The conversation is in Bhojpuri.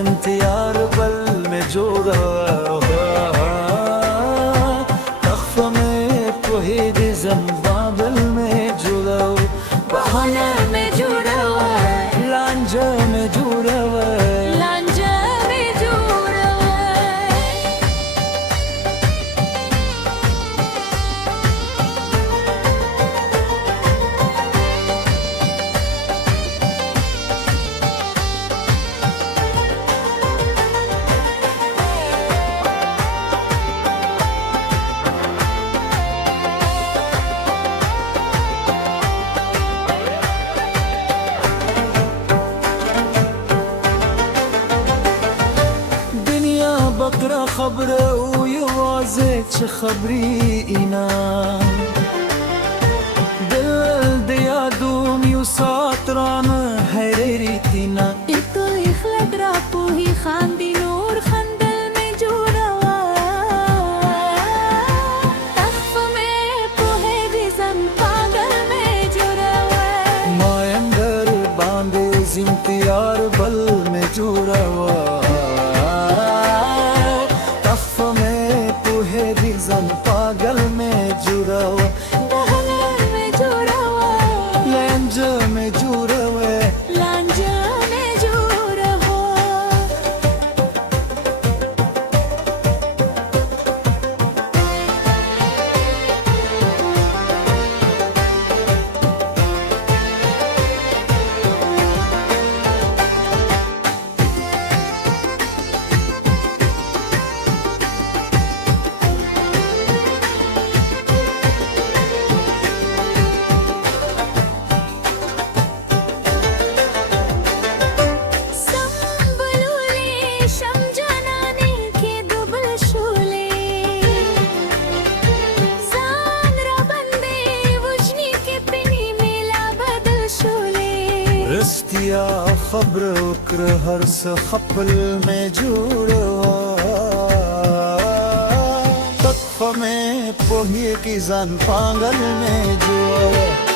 امتيار بل में जो तख्फ में तोहीद ज़म बादल में जुड़ा बहाना में जुड़ा हुआ है, लांजा में जुड़ा लांजा में जुड़ा हुआ है। بقرا خبره ويوازي خبري إنا دل ديا دوم يساطران هيري تينا तो इखलत रापो ही खांदी नूर खंदल में जुड़ा हुआ तख्फ में पोहे रिज़म पागल में जुड़ा हुआ मायंगर बांधे जिम्तियार बल में जुड़ा हुआ पागल में जुड़ा हुआ बहाना में जुड़ा हुआ लांजा में जुड़ा हुआ लांजा में जुड़ा हुआ। रस्तिया खबर उक्र हर खपल में जुड़ा तख्फ में पोही की जन पागल में जुड़ा